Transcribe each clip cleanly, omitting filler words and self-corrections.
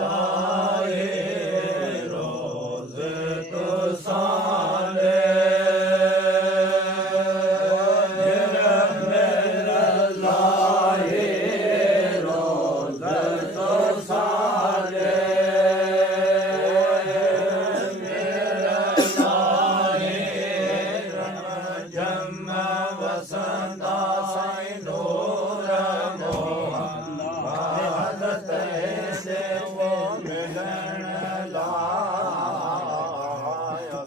लाए रोज तो साले लाए रोज तो साले लाए जम वसंता साई नूर मोहम्मद से वो मिलन लाया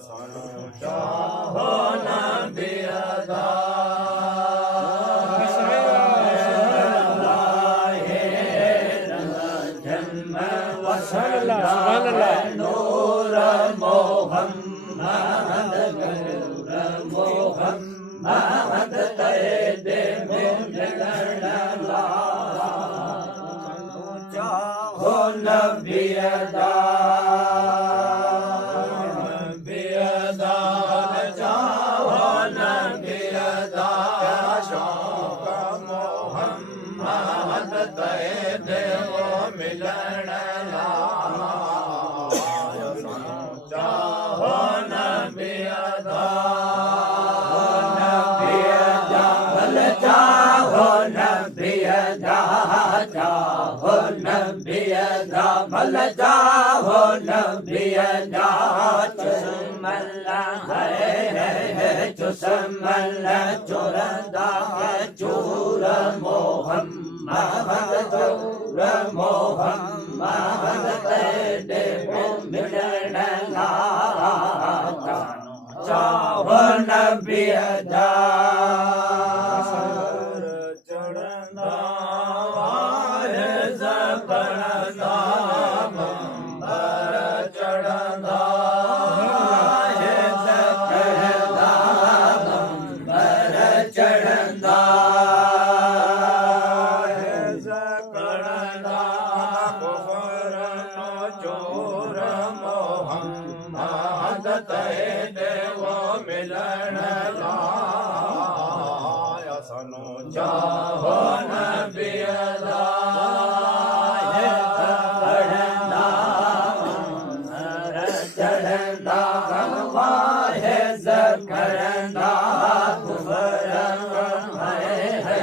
सनु चाहो नबी अदा नूर मोहम्मद मोहम्मद तेरे मिलन चाहो नबी अदा नबी अदा चाहो नबी अदा शौक मोहम्मद तेरे वो मिलन चाहो नबी अदा चाहो नबी अदा चाहो नबी अदा भल चाहो नबी अदा चुसमल्ला है चुसमल्ला चुरदा चूर मोहम्मद चूर मोहम्मद तेरे मिलन चाहो नबी अदा चढ़ंदा जपड़ंदा मंबर चढ़ंदा जपड़ंदा मंबर चढ़ंदा जपड़ंदा कुफर नो चोर मोहम्मद तेरे वो मिलन लाया सनु चाहो नबी अदा चढ़ंदा चढ़ंदा है जकरंदा कुफर है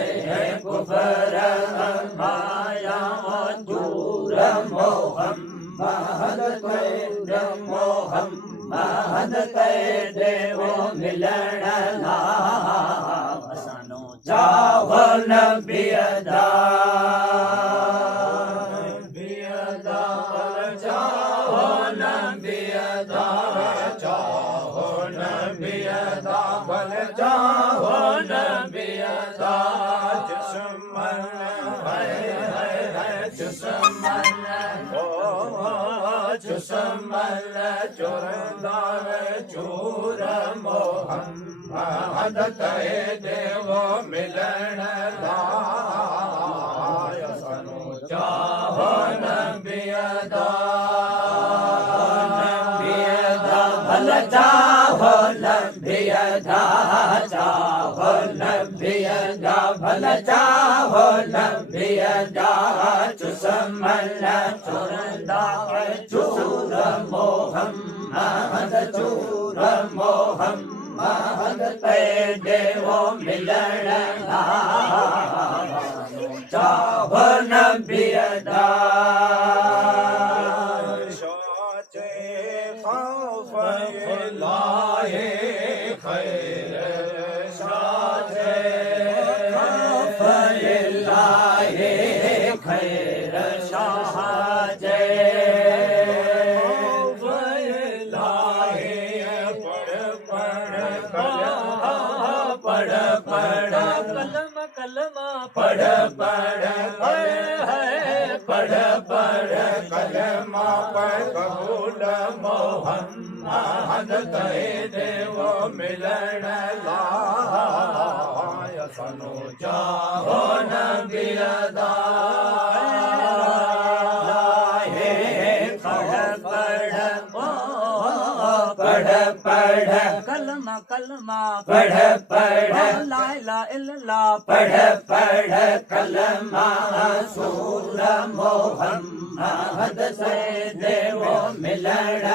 कुफर माया दूर मोहम्मद तेरे मोहम्मद तेरे वो मिलन लाया चाहो नबी अदा नबी अदा चाहो नबी अदा चाहो नबी अदा भल चाहो नबी अदा चुसमन है चुसमन ओ चुसमन चुरदार चूर मोहम्मद तेरे वो मिलन लाया सनु चाहो नबी अदा नबी अदा भल चाहो नबी अदा चाहो नबी अदा भल चाहो नबी अदा चुसमन चुरदा चूर मोहम्मद चूर मोहम्मद तेरे वो मिलन चाहो नबी अदा सोचे खौफ लाए खैर साजे खौफ लाए खैर साजे पढ़ पढ़ पढ़ पढ़ कलमा पर कबूल मोहम्मद तेरे वो मिलन लाया सनु चाहो नबी अदा पढ़ पढ़ पढ़ कलमा कलमा पढ़ पढ़ ला इलाहा इल्लल्लाह पढ़ पढ़ कलमा रसूल मोहम्मद से देवो मिलण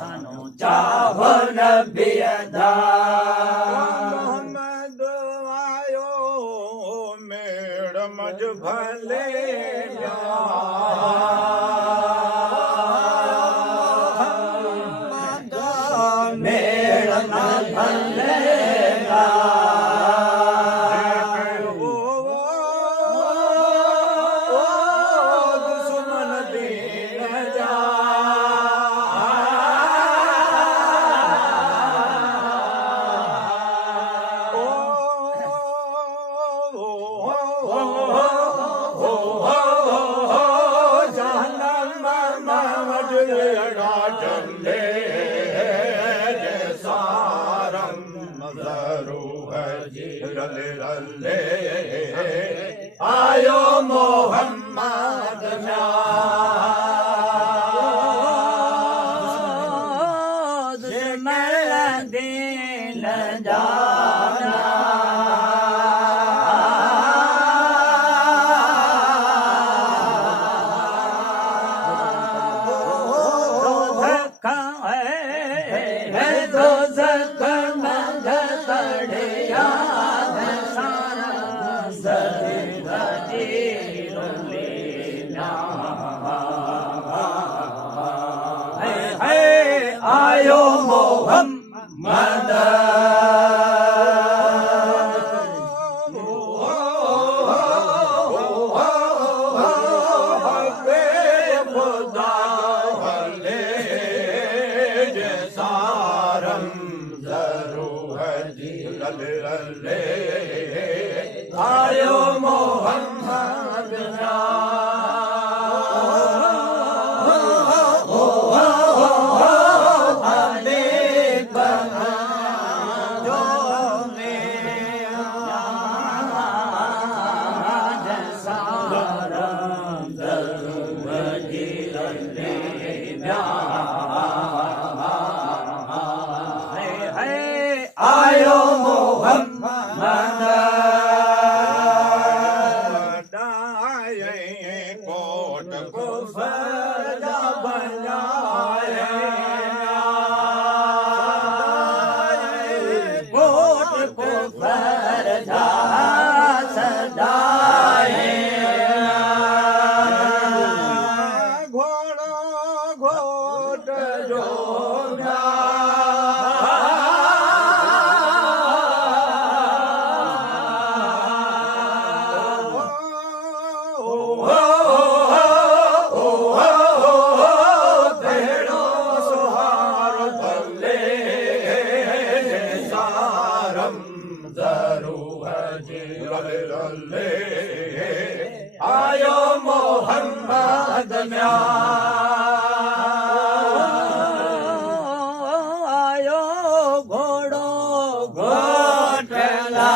सानो चाहो नबी दा मोहम्मद आयो मेड़ मज भले मेड़ न भलेगा दुश्मन दीन जा आयो मोहम्मद दुश्मन दिल जाना आयो मोहम्मद आयो मोहम्मद आयो मोहम्मद कोट को सजा बनाए कोट को फरजा सदाए घोड़ो घोट जो आयो मोहम्मद आयो घोड़ो घोटला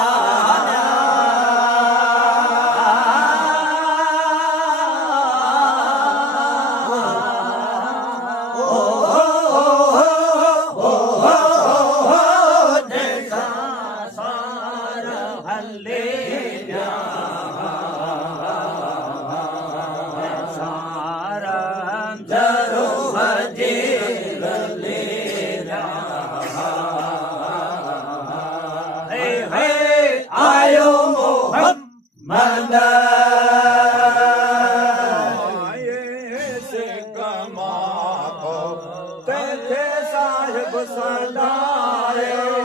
आयो मोहम्मद से कमा को ते साहिब सदाए